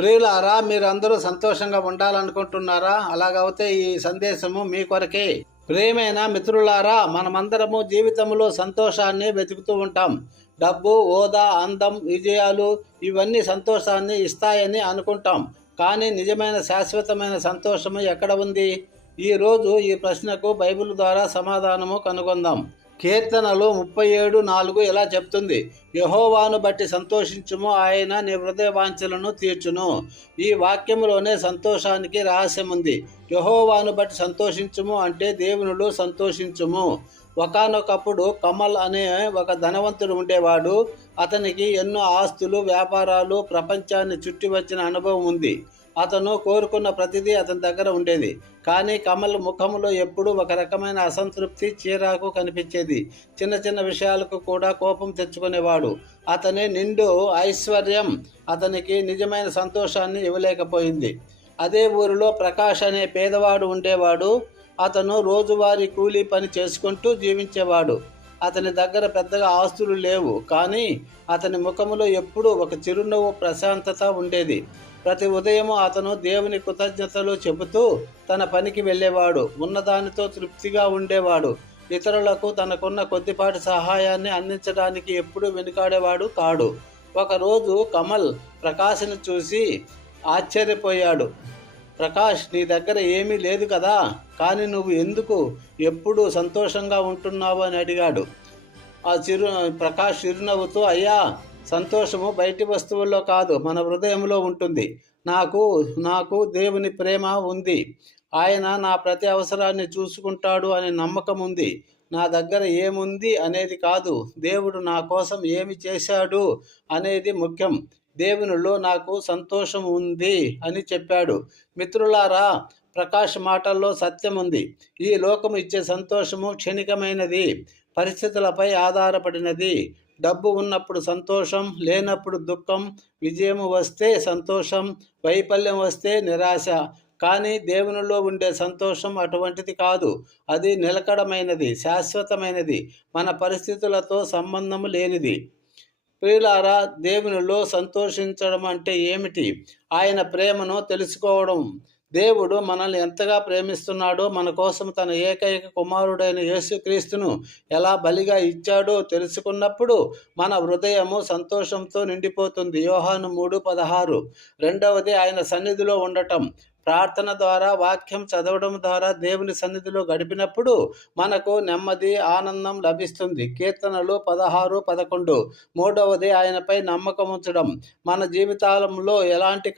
ప్రియులారా, మీరందరూ సంతోషంగా ఉండాలనుకుంటున్నారా? అలాగైతే ఈ సందేశము మీ కొరకే. ప్రియమైన మిత్రులారా, మనమందరము జీవితంలో సంతోషాన్ని వెతుకుతూ ఉంటాం. డబ్బు, హోదా, అందం, విజయాలు ఇవన్నీ సంతోషాన్ని ఇస్తాయని అనుకుంటాం. కానీ నిజమైన శాశ్వతమైన సంతోషము ఎక్కడ ఉంది? ఈరోజు ఈ ప్రశ్నకు బైబిల్ ద్వారా సమాధానము కనుగొందాం. కీర్తనలు 37:4 ఇలా చెప్తుంది, యెహోవాను బట్టి సంతోషించుము, ఆయన నీ హృదయ వాంఛలను తీర్చును. ఈ వాక్యములోనే సంతోషానికి రహస్యం ఉంది. యెహోవాను బట్టి సంతోషించుము అంటే దేవునిలో సంతోషించుము. ఒకానొకప్పుడు కమల్ అనే ఒక ధనవంతుడు ఉండేవాడు. అతనికి ఎన్నో ఆస్తులు, వ్యాపారాలు, ప్రపంచాన్ని చుట్టి వచ్చిన అనుభవం ఉంది. అతను కోరుకున్న ప్రతిదీ అతని దగ్గర ఉండేది. కానీ కమల్ ముఖంలో ఎప్పుడూ ఒక రకమైన అసంతృప్తి, చీరాకు కనిపించేది. చిన్న చిన్న విషయాలకు కూడా కోపం తెచ్చుకునేవాడు. అతని నిండు ఐశ్వర్యం అతనికి నిజమైన సంతోషాన్ని ఇవ్వలేకపోయింది. అదే ఊరిలో ప్రకాష్ అనే పేదవాడు ఉండేవాడు. అతను రోజువారీ కూలీ పని చేసుకుంటూ జీవించేవాడు. అతని దగ్గర పెద్దగా ఆస్తులు లేవు, కానీ అతని ముఖంలో ఎప్పుడూ ఒక చిరునవ్వు, ప్రశాంతత ఉండేది. ప్రతి ఉదయము అతను దేవుని కృతజ్ఞతలు చెబుతూ తన పనికి వెళ్ళేవాడు. ఉన్నదానితో తృప్తిగా ఉండేవాడు. ఇతరులకు తనకున్న కొద్దిపాటి సహాయాన్ని అందించడానికి ఎప్పుడూ వెనుకాడేవాడు కాడు. ఒకరోజు కమల్ ప్రకాష్ని చూసి ఆశ్చర్యపోయాడు. ప్రకాష్, నీ దగ్గర ఏమీ లేదు కదా, కానీ నువ్వు ఎందుకు ఎప్పుడూ సంతోషంగా ఉంటున్నావు అని అడిగాడు. ప్రకాష్ చిరునవ్వుతూ, అయ్యా, సంతోషము బయటి వస్తువుల్లో కాదు, మన హృదయంలో ఉంటుంది. నాకు దేవుని ప్రేమ ఉంది. ఆయన నా ప్రతి అవసరాన్ని చూసుకుంటాడు అనే నమ్మకం ఉంది. నా దగ్గర ఏముంది అనేది కాదు, దేవుడు నా కోసం ఏమి చేశాడు అనేది ముఖ్యం. దేవునిలో నాకు సంతోషం ఉంది అని చెప్పాడు. మిత్రులారా, ప్రకాష్ మాటల్లో సత్యం ఉంది. ఈ లోకము ఇచ్చే సంతోషము క్షణికమైనది, పరిస్థితులపై ఆధారపడినది. డబ్బు ఉన్నప్పుడు సంతోషం, లేనప్పుడు దుఃఖం. విజయం వస్తే సంతోషం, వైఫల్యం వస్తే నిరాశ. కానీ దేవునిలో ఉండే సంతోషం అటువంటిది కాదు. అది నిలకడమైనది, శాశ్వతమైనది, మన పరిస్థితులతో సంబంధం లేనిది. ప్రియులారా, దేవునిలో సంతోషించడం అంటే ఏమిటి? ఆయన ప్రేమను తెలుసుకోవడం. దేవుడు మనల్ని ఎంతగా ప్రేమిస్తున్నాడో, మన కోసం తన ఏకైక కుమారుడైన యేసుక్రీస్తును ఎలా బలిగా ఇచ్చాడో తెలుసుకున్నప్పుడు మన హృదయము సంతోషంతో నిండిపోతుంది. యోహాను 3:16. రెండవది ఆయన సన్నిధిలో ఉండటం. ప్రార్థన ద్వారా, వాక్యం చదవడం ద్వారా దేవుని సన్నిధిలో గడిపినప్పుడు మనకు నెమ్మది, ఆనందం లభిస్తుంది. కీర్తనలు 16:11. మూడవది ఆయనపై నమ్మకం ఉంచడం. మన జీవితాలలో ఎలాంటి